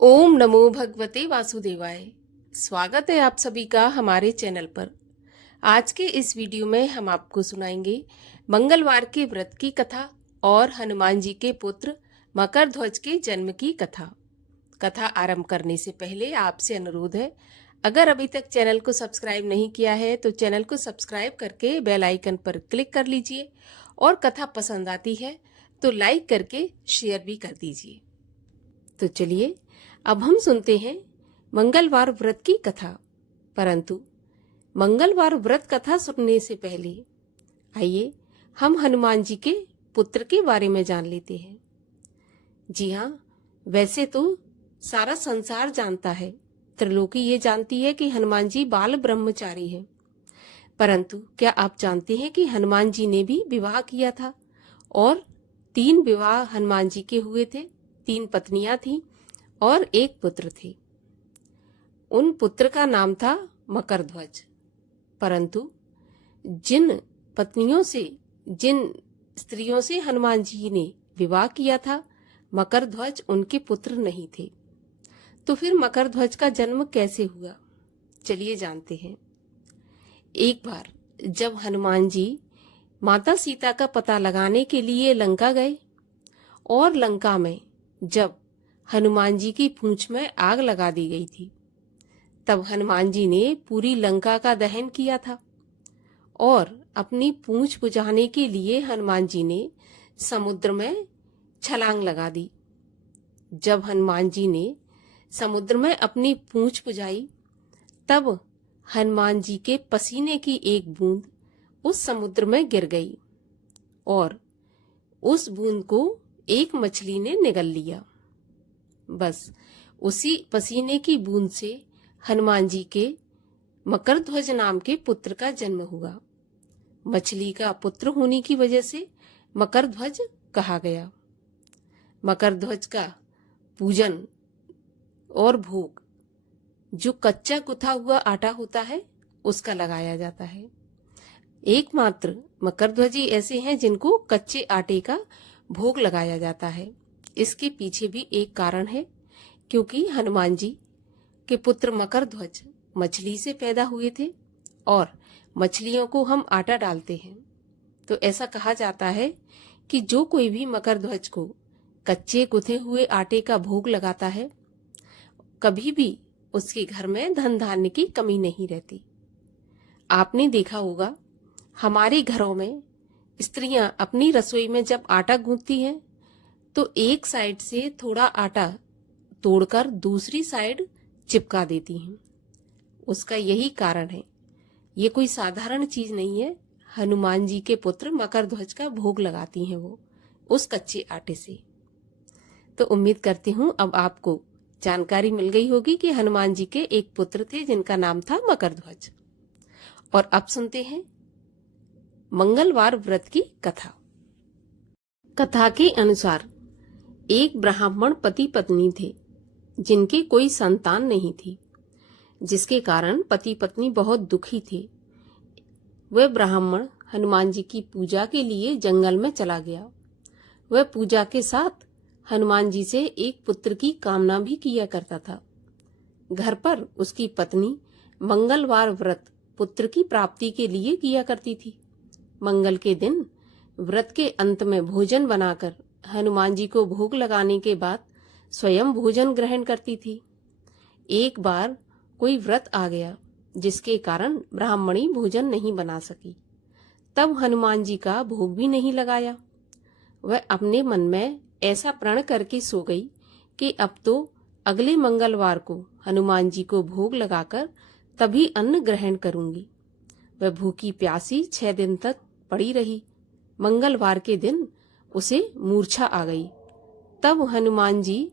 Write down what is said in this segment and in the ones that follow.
ओम नमो भगवते वासुदेवाय। स्वागत है आप सभी का हमारे चैनल पर। आज के इस वीडियो में हम आपको सुनाएंगे मंगलवार के व्रत की कथा और हनुमान जी के पुत्र मकर ध्वज के जन्म की कथा। कथा आरंभ करने से पहले आपसे अनुरोध है, अगर अभी तक चैनल को सब्सक्राइब नहीं किया है तो चैनल को सब्सक्राइब करके बेल आइकन पर क्लिक कर लीजिए और कथा पसंद आती है तो लाइक करके शेयर भी कर दीजिए। तो चलिए अब हम सुनते हैं मंगलवार व्रत की कथा। परंतु मंगलवार व्रत कथा सुनने से पहले आइए हम हनुमान जी के पुत्र के बारे में जान लेते हैं। जी हाँ, वैसे तो सारा संसार जानता है, त्रिलोकी ये जानती है कि हनुमान जी बाल ब्रह्मचारी हैं। परंतु क्या आप जानते हैं कि हनुमान जी ने भी विवाह किया था और 3 विवाह हनुमान जी के हुए थे। 3 पत्नियां थीं और 1 पुत्र थे। उन पुत्र का नाम था मकर ध्वज। परंतु जिन स्त्रियों से हनुमान जी ने विवाह किया था, मकर ध्वज उनके पुत्र नहीं थे। तो फिर मकर ध्वज का जन्म कैसे हुआ, चलिए जानते हैं। एक बार जब हनुमान जी माता सीता का पता लगाने के लिए लंका गए और लंका में जब हनुमान जी की पूंछ में आग लगा दी गई थी, तब हनुमान जी ने पूरी लंका का दहन किया था और अपनी पूंछ बुझाने के लिए हनुमान जी ने समुद्र में छलांग लगा दी। जब हनुमान जी ने समुद्र में अपनी पूंछ बुझाई, तब हनुमान जी के पसीने की एक बूंद उस समुद्र में गिर गई और उस बूंद को एक मछली ने निगल लिया। बस उसी पसीने की बूंद से हनुमान जी के मकर ध्वज नाम के पुत्र का जन्म हुआ। मछली का पुत्र होने की वजह से मकर ध्वज कहा गया। मकर ध्वज का पूजन और भोग जो कच्चा गुथा हुआ आटा होता है उसका लगाया जाता है। एकमात्र मकर ध्वजी ऐसे हैं जिनको कच्चे आटे का भोग लगाया जाता है। इसके पीछे भी एक कारण है, क्योंकि हनुमान जी के पुत्र मकर ध्वज मछली से पैदा हुए थे और मछलियों को हम आटा डालते हैं। तो ऐसा कहा जाता है कि जो कोई भी मकर ध्वज को कच्चे गुथे हुए आटे का भोग लगाता है, कभी भी उसके घर में धन धान्य की कमी नहीं रहती। आपने देखा होगा, हमारे घरों में स्त्रियां अपनी रसोई में जब आटा गूंथती हैं तो एक साइड से थोड़ा आटा तोड़कर दूसरी साइड चिपका देती हैं। उसका यही कारण है। ये कोई साधारण चीज नहीं है। हनुमान जी के पुत्र मकर ध्वज का भोग लगाती हैं वो उस कच्चे आटे से। तो उम्मीद करती हूँ अब आपको जानकारी मिल गई होगी कि हनुमान जी के एक पुत्र थे जिनका नाम था मकर ध्वज। और अब सुनते हैं मंगलवार व्रत की कथा। कथा के अनुसार एक ब्राह्मण पति पत्नी थे जिनके कोई संतान नहीं थी, जिसके कारण पति पत्नी बहुत दुखी थे। वह ब्राह्मण हनुमान जी की पूजा के लिए जंगल में चला गया। वह पूजा के साथ हनुमान जी से एक पुत्र की कामना भी किया करता था। घर पर उसकी पत्नी मंगलवार व्रत पुत्र की प्राप्ति के लिए किया करती थी। मंगल के दिन व्रत के अंत में भोजन बनाकर हनुमान जी को भोग लगाने के बाद स्वयं भोजन ग्रहण करती थी। एक बार कोई व्रत आ गया जिसके कारण ब्राह्मणी भोजन नहीं बना सकी। तब हनुमान जी का भोग भी नहीं लगाया। वह अपने मन में ऐसा प्रण करके सो गई कि अब तो अगले मंगलवार को हनुमान जी को भोग लगाकर तभी अन्न ग्रहण करूंगी। वह भूखी प्यासी 6 दिन तक पड़ी रही। मंगलवार के दिन उसे मूर्छा आ गई। तब हनुमान जी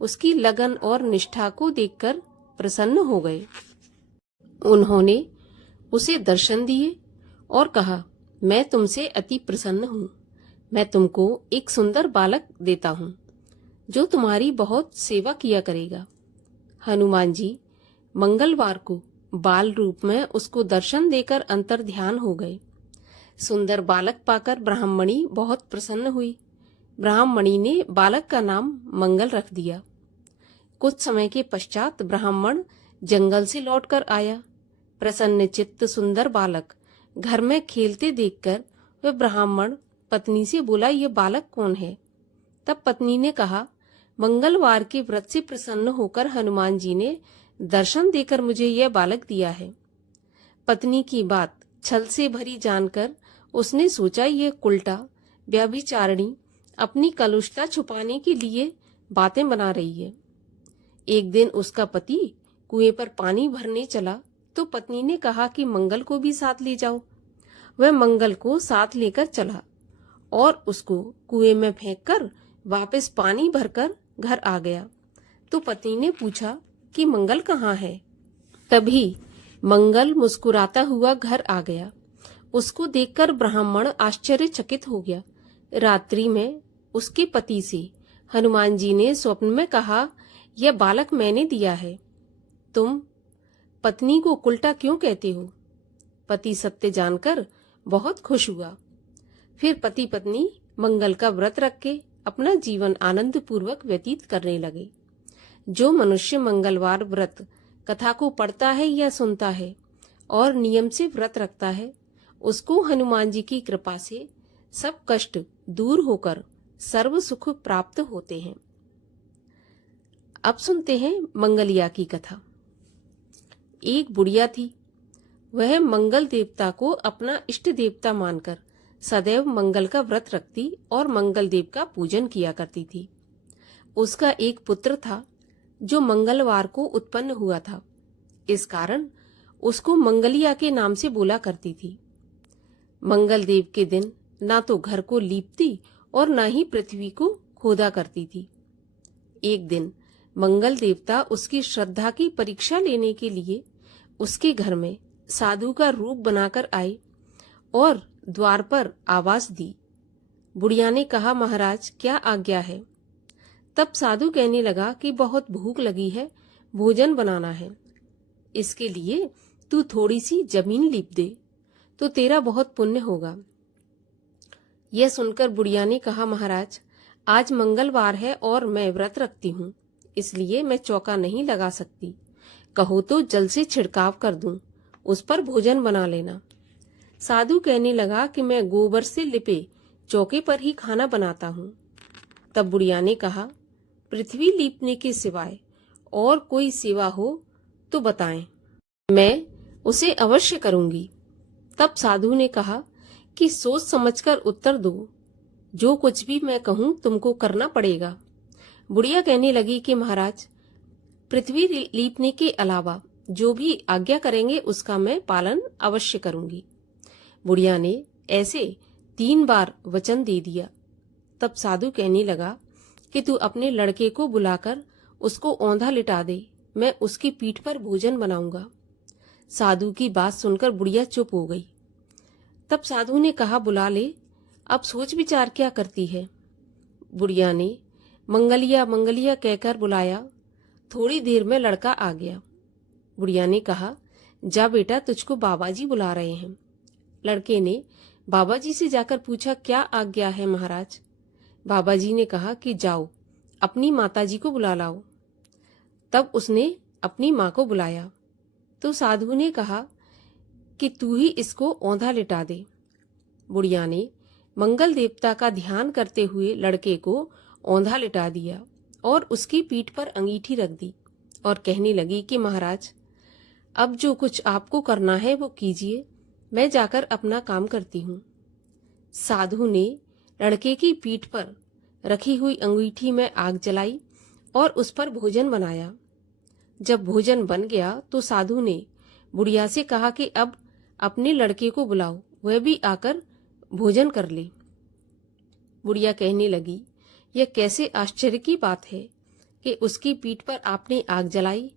उसकी लगन और निष्ठा को देखकर प्रसन्न हो गए। उन्होंने उसे दर्शन दिए और कहा, मैं तुमसे अति प्रसन्न हूँ। मैं तुमको एक सुंदर बालक देता हूँ जो तुम्हारी बहुत सेवा किया करेगा। हनुमान जी मंगलवार को बाल रूप में उसको दर्शन देकर अंतर्ध्यान हो गए। सुंदर बालक पाकर ब्राह्मणी बहुत प्रसन्न हुई। ब्राह्मणी ने बालक का नाम मंगल रख दिया। कुछ समय के पश्चात ब्राह्मण जंगल से लौटकर आया। प्रसन्न चित्त सुंदर बालक घर में खेलते देखकर वह ब्राह्मण पत्नी से बोला, यह बालक कौन है? तब पत्नी ने कहा, मंगलवार के व्रत से प्रसन्न होकर हनुमान जी ने दर्शन देकर मुझे यह बालक दिया है। पत्नी की बात छल से भरी जानकर उसने सोचा, यह कुलटा व्यभिचारिणी अपनी कलुषता छुपाने के लिए बातें बना रही है। एक दिन उसका पति कुएं पर पानी भरने चला तो पत्नी ने कहा कि मंगल को भी साथ ले जाओ। वह मंगल को साथ लेकर चला और उसको कुएं में फेंककर वापस पानी भरकर घर आ गया। तो पत्नी ने पूछा कि मंगल कहाँ है? तभी मंगल मुस्कुराता हुआ घर आ गया। उसको देखकर ब्राह्मण आश्चर्यचकित हो गया। रात्रि में उसके पति से हनुमान जी ने स्वप्न में कहा, यह बालक मैंने दिया है। तुम पत्नी को उल्टा क्यों कहते हो? पति सत्य जानकर बहुत खुश हुआ। फिर पति पत्नी मंगल का व्रत रख के अपना जीवन आनंद पूर्वक व्यतीत करने लगे। जो मनुष्य मंगलवार व्रत कथा को पढ़ता है या सुनता है और नियम से व्रत रखता है, उसको हनुमान जी की कृपा से सब कष्ट दूर होकर सर्व सुख प्राप्त होते हैं। अब सुनते हैं मंगलिया की कथा। एक बुढ़िया थी। वह मंगल देवता को अपना इष्ट देवता मानकर सदैव मंगल का व्रत रखती और मंगल देव का पूजन किया करती थी। उसका एक पुत्र था जो मंगलवार को उत्पन्न हुआ था। इस कारण उसको मंगलिया के नाम से बोला करती थी। मंगल देव के दिन ना तो घर को लीपती और ना ही पृथ्वी को खोदा करती थी। एक दिन मंगल देवता उसकी श्रद्धा की परीक्षा लेने के लिए उसके घर में साधु का रूप बनाकर आए और द्वार पर आवाज दी। बुढ़िया ने कहा, महाराज क्या आज्ञा है? तब साधु कहने लगा कि बहुत भूख लगी है, भोजन बनाना है। इसके लिए तू थोड़ी सी जमीन लीप दे तो तेरा बहुत पुण्य होगा। यह सुनकर बुढ़िया ने कहा, महाराज आज मंगलवार है और मैं व्रत रखती हूँ, इसलिए मैं चौका नहीं लगा सकती। कहो तो जल से छिड़काव कर दूं, उस पर भोजन बना लेना। साधु कहने लगा कि मैं गोबर से लिपे चौके पर ही खाना बनाता हूँ। तब बुढ़िया ने कहा, पृथ्वी लीपने के सिवाय और कोई सेवा हो तो बताएं, मैं उसे अवश्य करूंगी। तब साधु ने कहा कि सोच समझकर उत्तर दो, जो कुछ भी मैं कहूँ तुमको करना पड़ेगा। बुढ़िया कहने लगी कि महाराज पृथ्वी लीपने के अलावा जो भी आज्ञा करेंगे उसका मैं पालन अवश्य करूंगी। बुढ़िया ने ऐसे 3 बार वचन दे दिया। तब साधु कहने लगा कि तू अपने लड़के को बुलाकर उसको औंधा लिटा दे, मैं उसकी पीठ पर भोजन बनाऊंगा। साधु की बात सुनकर बुढ़िया चुप हो गई। तब साधु ने कहा, बुला ले, अब सोच विचार क्या करती है? बुढ़िया ने मंगलिया मंगलिया कहकर बुलाया। थोड़ी देर में लड़का आ गया। बुढ़िया ने कहा, जा बेटा, तुझको बाबाजी बुला रहे हैं। लड़के ने बाबाजी से जाकर पूछा, क्या आज्ञा है महाराज? बाबाजी ने कहा कि जाओ अपनी माताजी को बुला लाओ। तब उसने अपनी माँ को बुलाया तो साधु ने कहा कि तू ही इसको औंधा लिटा दे। बुढ़िया ने मंगल देवता का ध्यान करते हुए लड़के को औंधा लिटा दिया और उसकी पीठ पर अंगीठी रख दी और कहने लगी कि महाराज अब जो कुछ आपको करना है वो कीजिए, मैं जाकर अपना काम करती हूँ। साधु ने लड़के की पीठ पर रखी हुई अंगीठी में आग जलाई और उस पर भोजन बनाया। जब भोजन बन गया तो साधु ने बुढ़िया से कहा कि अब अपने लड़के को बुलाओ, वह भी आकर भोजन कर ले। बुढ़िया कहने लगी, यह कैसे आश्चर्य की बात है कि उसकी पीठ पर आपने आग जलाई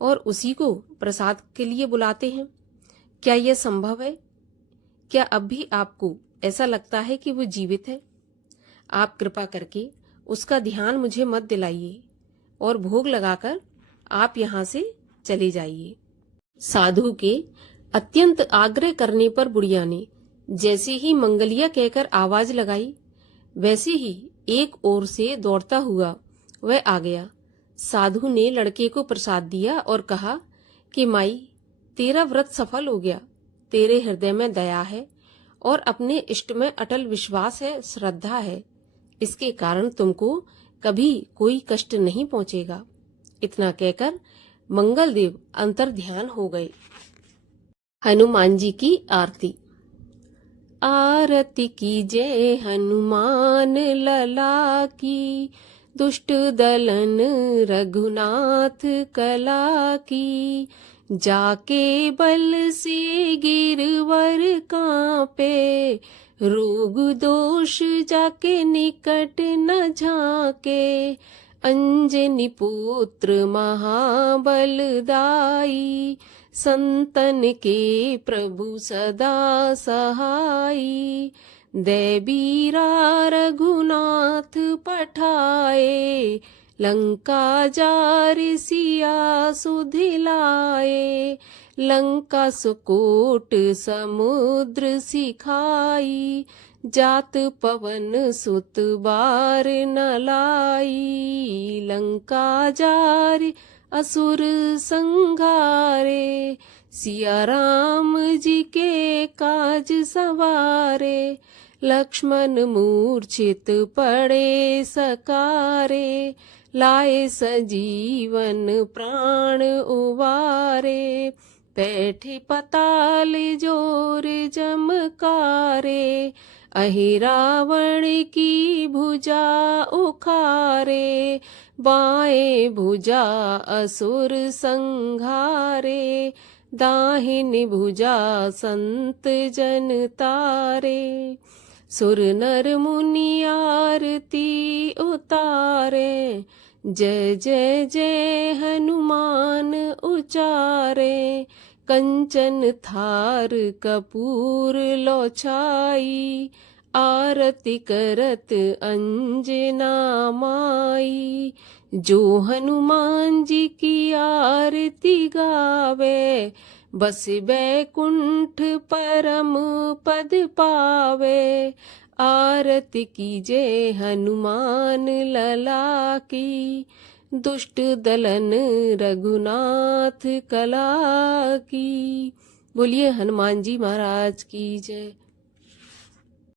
और उसी को प्रसाद के लिए बुलाते हैं। क्या यह संभव है? क्या अब भी आपको ऐसा लगता है कि वो जीवित है? आप कृपा करके उसका ध्यान मुझे मत दिलाइए और भोग लगाकर आप यहाँ से चले जाइए। साधु के अत्यंत आग्रह करने पर बुढ़िया ने जैसे ही मंगलिया कहकर आवाज लगाई, वैसे ही एक ओर से दौड़ता हुआ वह आ गया। साधु ने लड़के को प्रसाद दिया और कहा कि माई, तेरा व्रत सफल हो गया। तेरे हृदय में दया है और अपने इष्ट में अटल विश्वास है, श्रद्धा है। इसके कारण तुमको कभी कोई कष्ट नहीं पहुंचेगा। इतना कहकर मंगलदेव अंतर्ध्यान हो गए। हनुमान जी की आरती। आरती कीजय हनुमान लला की, दुष्ट दलन रघुनाथ कला की। जाके बल से गिरवर कांपे, रोग दोष जाके निकट न झाके। अंजनी पुत्र महाबलदाई, संतन के प्रभु सदा सहाई। देबीरा रघुनाथ पठाए, लंका जार सिया सुधिलाए। लंका सुकोट समुद्र सिखाई, जात पवन सुत बार न लाई। लंका जार असुर संघारे, सिया राम जी के काज सवारे। लक्ष्मण मूर्छित पड़े सकारे, लाए सजीवन प्राण उबारे। बैठे पताल जोर जमकारे, अहि रावण की भुजा उखारे। बाएं भुजा असुर संघारे, दाहिनी भुजा संत जन तारे। सुर नर मुनि आरती उतारे, जय जय जय हनुमान उचारे। कंचन थार कपूर लो छाई, आरती करत अंजना माई। जो हनुमान जी की आरती गावे, बस बैकुंठ परम पद पावे। आरती कीजय हनुमान लला की, दुष्ट दलन रघुनाथ कला की। बोलिए हनुमान जी महाराज की जय।